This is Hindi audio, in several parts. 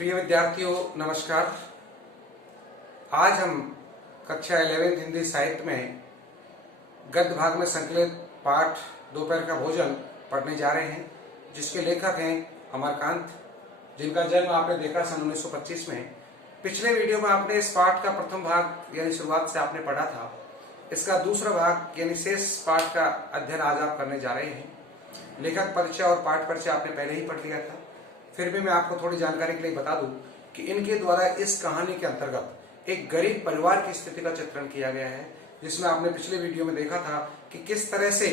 प्रिय विद्यार्थियों नमस्कार। आज हम कक्षा 11 हिंदी साहित्य में गद्य भाग में संकलित पाठ दोपहर का भोजन पढ़ने जा रहे हैं, जिसके लेखक हैं अमरकांत, जिनका जन्म आपने देखा सन 1925 में। पिछले वीडियो में आपने इस पाठ का प्रथम भाग यानी शुरुआत से आपने पढ़ा था। इसका दूसरा भाग यानी शेष पाठ का अध्ययन आज आप करने जा रहे हैं। लेखक परिचय और पाठ परिचय आपने पहले ही पढ़ लिया था। फिर भी मैं आपको थोड़ी जानकारी के लिए बता दूं कि इनके द्वारा इस कहानी के अंतर्गत एक गरीब परिवार की स्थिति का चित्रण किया गया है, जिसमें आपने पिछले वीडियो में देखा था कि किस तरह से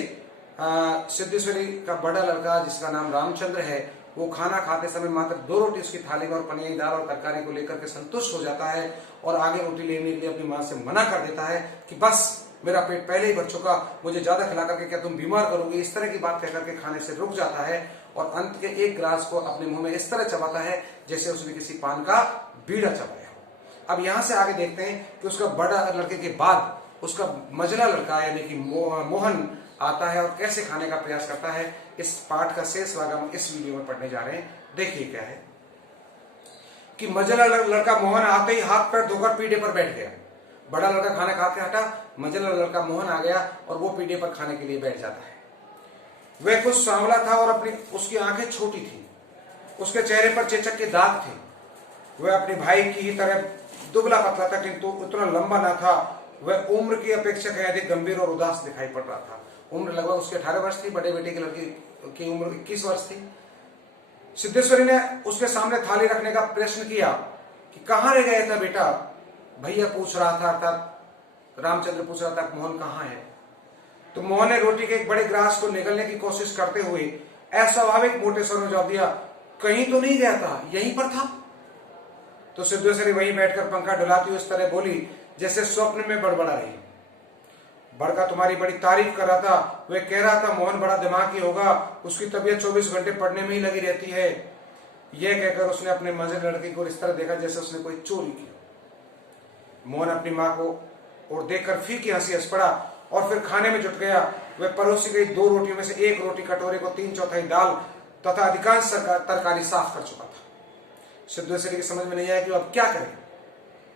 सिद्धेश्वरी का बड़ा लड़का जिसका नाम रामचंद्र है, वो खाना खाते समय मात्र 2 रोटी उसकी थाली में और पनियाई दाल और तरकारी को लेकर के संतुष्ट हो जाता है और आगे रोटी लेने के लिए अपनी माँ से मना कर देता है कि बस मेरा पेट पहले ही भर चुका, मुझे ज्यादा खिला करके क्या तुम बीमार करोगे, इस तरह की बात कहकर के खाने से रुक जाता है और अंत के एक ग्लास को अपने मुंह में इस तरह चबाता है जैसे उसने किसी पान का बीड़ा चबाया हो। अब यहां से आगे देखते हैं कि उसका बड़ा लड़के के बाद उसका मझला लड़का यानी कि मोहन आता है और कैसे खाने का प्रयास करता है। इस पाठ का शेष भाग हम इस वीडियो में पढ़ने जा रहे हैं। देखिए क्या है कि मझला लड़का मोहन आते ही हाथ पैर धोकर पीढ़े पर बैठ गया। बड़ा लड़का खाना खा के हटा, मझला लड़का मोहन आ गया और वो पीढ़े पर खाने के लिए बैठ जाता है। वह कुछ सांवला था और उसकी आंखें छोटी थी, उसके चेहरे पर चेचक के दाग थे। वह अपने भाई की ही तरह दुबला पतला था, किंतु उतना लंबा ना था। वह उम्र की अपेक्षा कहीं अधिक गंभीर और उदास दिखाई पड़ रहा था। उम्र लगभग उसके 18 वर्ष थी, बड़े बेटे की लड़की की उम्र 21 वर्ष थी। सिद्धेश्वरी ने उसके सामने थाली रखने का प्रश्न किया कि कहाँ रह गया था बेटा। भैया पूछ रहा था, अर्थात रामचंद्र पूछ रहा था मोहन कहाँ है। तो मोहन ने रोटी के एक बड़े ग्रास को निगलने की कोशिश करते हुए अस्वाभाविक मोटे स्वर में जवाब दिया, कहीं तो नहीं गया था, यहीं पर था। तो सिद्धेश्वरी वहीं बैठकर पंखा डुलाती हुई इस तरह बोली जैसे स्वप्न में बड़बड़ा रही। बड़का तुम्हारी बड़ी तारीफ कर रहा था, वह कह रहा था मोहन बड़ा दिमागी होगा, उसकी तबीयत 24 घंटे पढ़ने में ही लगी रहती है। यह कहकर उसने अपने मजे लड़की को इस तरह देखा जैसे उसने कोई चोरी की। मोहन अपनी माँ को और देखकर फीकी हंसी हंस पड़ा और फिर खाने में जुट गया। वह परोसी गई 2 रोटियों में से एक रोटी कटोरे को 3/4 दाल तथा अधिकांश तरकारी साफ कर चुका था। सिद्धेश्वरी की समझ में नहीं आया कि अब क्या करें।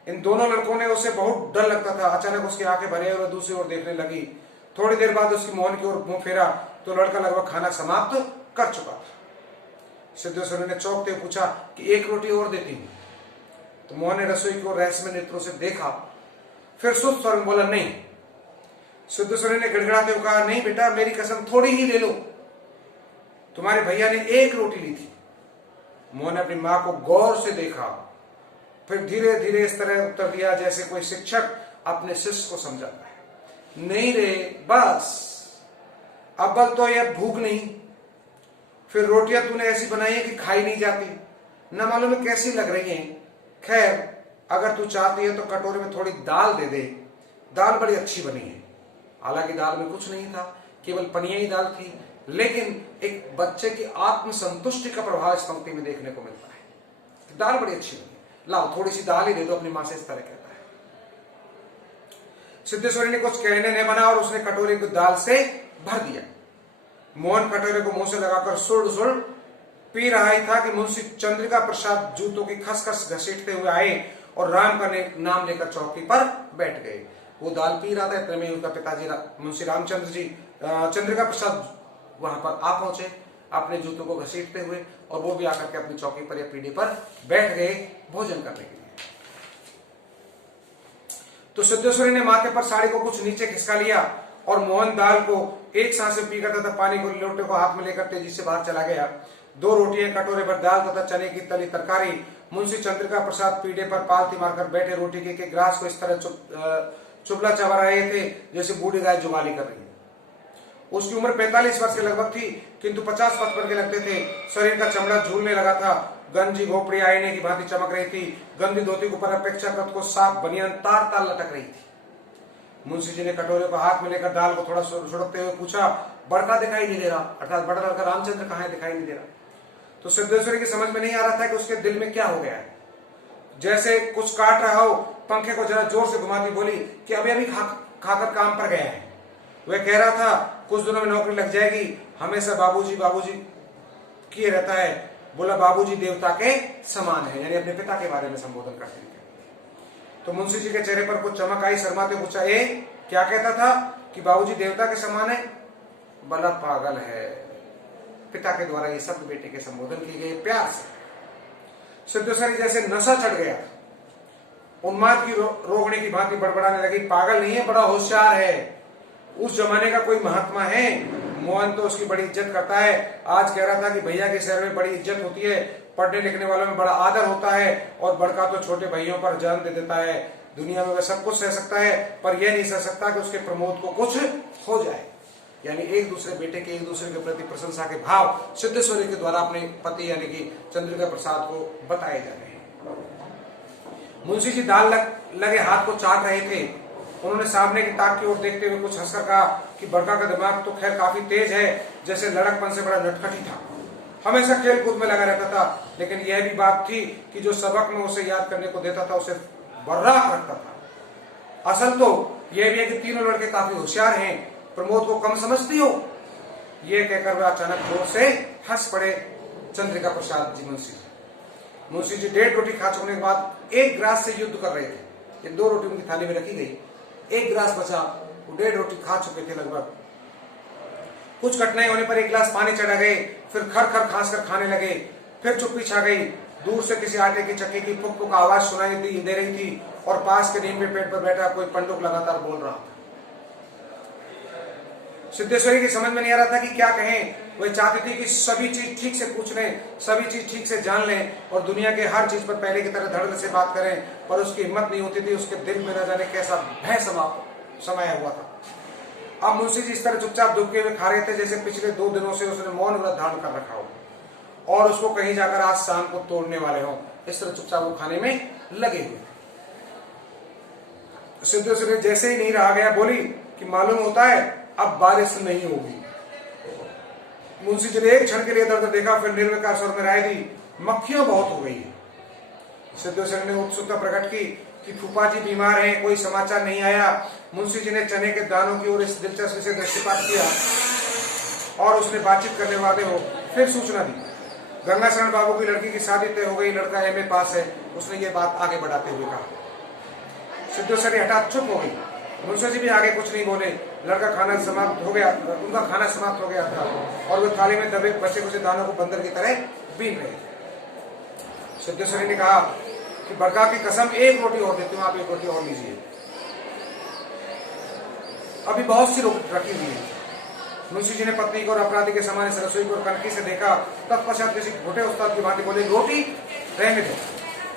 इन दोनों लड़कों ने उसे बहुत डर लगता था। अचानक उसकी आंखें भरे और दूसरी ओर देखने लगी। थोड़ी देर बाद उसकी मोहन की ओर मुंह फेरा तो लड़का लगभग खाना समाप्त कर चुका था। सिद्धेश्वरी ने चौंकते हुए पूछा कि एक रोटी और देती हूँ। तो मोहन ने रसोई को रहस्यमय नेत्रों से देखा, फिर सुस्त स्वर में बोला नहीं। सिद्धेश्वरी ने गिड़गिड़ाते हुए कहा, नहीं बेटा मेरी कसम थोड़ी ही ले लो, तुम्हारे भैया ने 1 रोटी ली थी। मोहन ने अपनी मां को गौर से देखा, फिर धीरे धीरे इस तरह उत्तर दिया जैसे कोई शिक्षक अपने शिष्य को समझाता है, नहीं रे बस, अव्वल तो यह भूख नहीं, फिर रोटियां तूने ऐसी बनाई है कि खाई नहीं जाती, न मालूम है कैसी लग रही हैं। खैर अगर तू चाहती है तो कटोरे में थोड़ी दाल दे दे, दाल बड़ी अच्छी बनी है। हालांकि दाल में कुछ नहीं था, केवल पनियाई दाल थी, लेकिन एक बच्चे की आत्मसंतुष्टि का प्रभाव इस पंक्ति में देखने को मिलता है। दाल बड़ी अच्छी बनी, लाओ थोड़ी सी दाल ही दे दो, अपनी मां से इस तरह कहता है। सिद्धेश्वरी ने कुछ कहने नहीं बना और उसने कटोरे को दाल से भर दिया। मोहन कटोरे को मुंह से लगाकर सुड़ सुड़ पी रहा ही था कि मुंशी चंद्रिका प्रसाद जूतों की खसखस घसीटते हुए आए और राम का नाम लेकर चौकी पर बैठ गए। वो दाल पी रहा था, इतने में उनका पिताजी मुंशी रामचंद्र जी चंद्रिका प्रसाद वहां पर आ पहुंचे अपने जूतों को घसीटते हुए, और वो भी आकर के अपनी चौकी पर या पीढ़ी पर बैठ गए भोजन करने के लिए। तो सिद्धेश्वरी ने माथे पर साड़ी को कुछ नीचे खिसका लिया और मोहन दाल को एक सांस में पीकर तथा पानी को लोटे को हाथ में लेकर तेजी से बाहर चला गया। 2 रोटियां, कटोरे पर दाल तथा चने की तली तरकारी। मुंशी चंद्रिका प्रसाद पीढ़े पर पालती मारकर बैठे रोटी के ग्रास को इस तरह चुबला चबा रहे थे जैसे बूढ़ी गाय जुगाली कर रही है। उसकी उम्र 45 वर्ष के लगभग थी, किंतु 50-55 के लगते थे। शरीर का चमड़ा झूलने लगा था, गंजी घोपड़ी आईने की भांति चमक रही थी। गंदी धोती के ऊपर अपेक्षाकृत को साफ बनियान तार तार लटक रही थी। मुंशी जी ने कटोरे को हाथ में लेकर दाल को थोड़ा सुड़कते हुए पूछा, बड़का दिखाई नहीं दे रहा, अर्थात बड़ा लड़का रामचंद्र कहाँ है, दिखाई नहीं दे रहा। तो सिद्धेश्वरी की समझ में नहीं आ रहा था कि उसके दिल में क्या हो गया है। जैसे कुछ काट रहा हो, पंखे को जरा जोर से घुमाती बोली कि अभी अभी खाकर काम पर गया है। वह कह रहा था कुछ दिनों में नौकरी लग जाएगी, हमेशा बाबूजी बाबूजी किए रहता है, बोला बाबूजी देवता के समान है, यानी अपने पिता के बारे में संबोधन करते हैं। तो मुंशी जी के चेहरे पर कुछ चमक आई, शर्माते पूछा, ए क्या कहता था कि बाबूजी देवता के समान है? बड़ा पागल है। पिता के द्वारा ये सब बेटे के संबोधन किए गए प्यार से। सिद्धेश्वरी जैसे नशा चढ़ गया, उन्माद की रोकने की भांति बड़बड़ाने लगी, पागल नहीं है, बड़ा होशियार है, उस जमाने का कोई महात्मा है, मोहन तो उसकी बड़ी इज्जत करता है। आज कह रहा था कि भैया के शहर में बड़ी इज्जत होती है, पढ़ने लिखने वालों में बड़ा आदर होता है, और बड़का तो छोटे भाइयों पर जान दे देता है। दुनिया में वह सब कुछ सह सकता है, पर यह नहीं सह सकता कि उसके प्रमोद को कुछ हो जाए। यानी एक दूसरे बेटे के एक दूसरे के प्रति प्रशंसा के भाव सिद्धेश्वरी के द्वारा अपने पति यानी कि चंद्रिका प्रसाद को बताए जा रहे हैं। मुंशी जी दाल लगे हाथ को चाट रहे थे। उन्होंने सामने की ताक की ओर देखते हुए कुछ हंसकर कहा कि बड़का का दिमाग तो खैर काफी तेज है, जैसे लड़कपन से बड़ा नटखटी था, हमेशा खेल कूद में लगा रहता था, लेकिन यह भी बात थी कि जो सबक में उसे याद करने को देता था उसे बर्राक रखता था। असल तो यह भी है कि तीनों लड़के काफी होशियार हैं, प्रमोद को कम समझती हो? यह कहकर वह अचानक जोर से हंस पड़े चंद्रिका प्रसाद जी। मुंशी जी 1.5 रोटी खा चुकने के बाद एक गिलास से युद्ध कर रहे थे। ये 2 रोटी उनकी थाली में रखी गई, एक गिलास बचा, वो 1.5 रोटी खा चुके थे लगभग। कुछ कठिनाई होने पर एक गिलास पानी चढ़ा गए, फिर खर खर खांस कर खाने लगे। फिर चुप्पी छा गई। दूर से किसी आटे की चक्की की पुक पुक आवाज सुनाई दे रही थी, और पास के नीम पे पेड़ पर बैठा कोई पंडुक लगातार बोल रहा था। सिद्धेश्वरी की समझ में नहीं आ रहा था कि क्या कहें। वह चाहती थी कि सभी चीज ठीक से पूछ लें, सभी चीज ठीक से जान लें, और दुनिया के हर चीज पर पहले की तरह धड़ल्ले से बात करें, पर उसकी हिम्मत नहीं होती थी। उसके दिल में न जाने कैसा भय समाया हुआ था। अब मुंशी जी इस तरह चुपचाप दुबके हुए खा रहे थे जैसे पिछले 2 दिनों से उसने मौन व्रत धारण कर रखा हो, और उसको कहीं जाकर आज शाम को तोड़ने वाले हो। इस तरह चुपचाप वो खाने में लगे हुए थे। सिद्धेश्वरी जैसे ही नहीं रहा गया, बोली कि मालूम होता है अब बारिश नहीं होगी। मुंशी जी ने एक क्षण के लिए इधर उधर देखा, फिर निर्विकार स्वर में राय दी, मक्खियां बहुत हो गई है। सिद्धेश्वरी ने उत्सुकता प्रकट की कि फूफा जी बीमार हैं, कोई समाचार नहीं आया। मुंशी जी ने चने के दानों की ओर इस दिलचस्पी से दृष्टिपात किया, और उसने बातचीत करने वाले हो फिर सूचना दी। गंगाशरण बाबू की लड़की की शादी तय हो गई, लड़का एमए पास है। उसने ये बात आगे बढ़ाते हुए कहा। सिद्धेश्वरी हठात चुप हो गई। मुंशी जी भी आगे कुछ नहीं बोले। लड़का खाना समाप्त हो गया, उनका खाना समाप्त हो गया था, और वे थाली में दबे बचे कुछ दानों को बंदर की तरह बीन रहे थे। सिद्धेश्वरी ने कहा कि बड़का की कसम 1 रोटी और देती हूँ, आप 1 रोटी और लीजिए, अभी बहुत सी रोटी रखी हुई है। मुंशी जी ने पत्नी को और अपराधी के समान रसोई को कनकी से देखा, तत्पश्चात किसी घोटे उस्ताद की भांति बोले, रोटी रहने दो,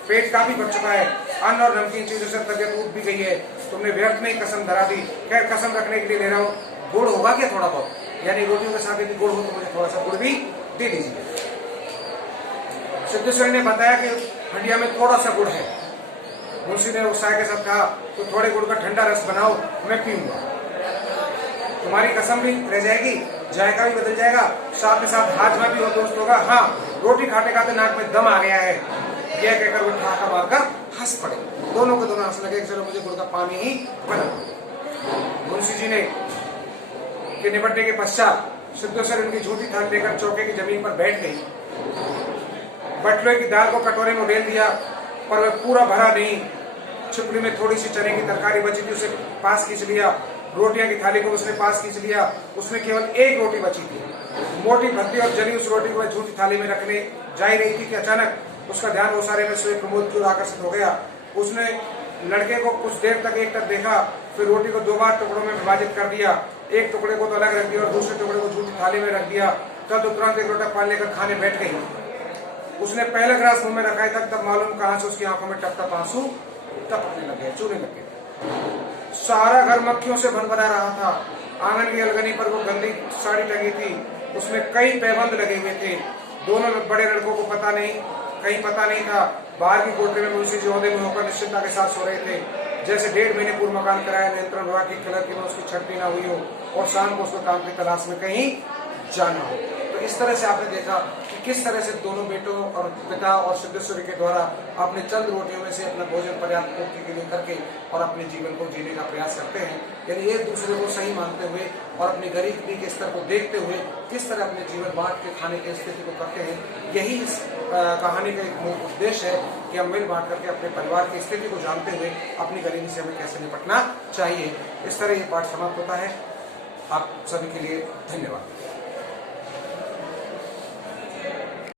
पेट काफी भर चुका है, अन्न और नमकीन चीजों से तबियत उठ भी गई है, तुमने व्यर्थ में ही कसम धरा दी। खैर कसम रखने के लिए ले रहा हूँ, गुड़ होगा क्या थोड़ा बहुत, यानी रोटियों के साथ यदि गुड़ हो तो मुझे थोड़ा सा गुड़ भी दे दीजिए। सिद्धेश्वरी ने बताया कि हंडिया में थोड़ा सा गुड़ है। मुंशी ने उत्साह के साथ कहा, तो थोड़े गुड़ का ठंडा रस बनाओ, मैं पीऊंगा। तुम्हारी कसम भी रह जाएगी, जायका भी बदल जाएगा, साथ में साथ हाजमा भी हो दोस्त होगा। हाँ, रोटी खाते खाते नाक में दम आ गया है, यह कहकर वो ठहाका मारकर हंस पड़े। दोनों के दोनों हंसने लगे, चलो मुझे गुड़ का पानी ही बना। मुंशी जी ने के निपटने के पश्चात सिद्धेश्वरी उनकी झूठी थाली लेकर चौके की जमीन पर बैठ गई। बटुए की दाल को कटोरे में उड़ेल दिया, पर वह पूरा भरा नहीं। छिपड़ी में थोड़ी सी चने की तरकारी बची थी, उसे पास खींच लिया। रोटियां की थाली को उसने पास खींच लिया, उसमें केवल 1 रोटी बची थी। मोटी भद्दी और जली उस रोटी को वह झूठी थाली में रखने जा ही रही थी कि अचानक उसका ध्यान ओसारे में सोए प्रमोद की ओर आकर्षित हो गया। उसने लड़के को कुछ देर तक एक टक देखा, फिर रोटी को 2 बार टुकड़ों में विभाजित कर दिया। एक टुकड़े को तो अलग रख दिया और दूसरे टुकड़े को झूठी थाली में रख दिया। तब तो तुरंत एक लोटा पानी लेकर खाने बैठ गई। उसने पहला गिलास मुंह में रखा था, तब मालूम कहां से उसकी आंखों में टप टप आंसू टपकने लगे, चूने लगे। सारा घर मक्खियों से भनभना रहा था। आंगन की अलगनी पर वो गंदी साड़ी टंगी थी, उसमें कई पैबंद लगे हुए थे। दोनों बड़े लड़कों को कहीं पता नहीं था। बाहर की कोठरी में मुंशी जी औहदे में होकर निश्चिंता के साथ सो रहे थे, जैसे 1.5 महीने पूर्व मकान किराया नियंत्रण विभाग की कलर की में उसकी छट भी ना हुई हो और शाम को उसको काम की तलाश में कहीं जाना हो। तो इस तरह से आपने देखा कि किस तरह से दोनों बेटों और पिता और सिद्धेश्वरी के द्वारा अपने चंद रोटियों में से अपना भोजन पर्याप्त पूर्ति के लिए करके और अपने जीवन को जीने का प्रयास करते हैं। यानी एक दूसरे को सही मानते हुए और अपनी गरीबी के स्तर को देखते हुए किस तरह अपने जीवन बांट के खाने की स्थिति को करते हैं, यही इस कहानी का एक मूल उद्देश्य है कि हम मिल बांट करके अपने परिवार की स्थिति को जानते हुए अपनी गरीबी से हमें कैसे निपटना चाहिए। इस तरह ये पाठ समाप्त होता है। आप सभी के लिए धन्यवाद।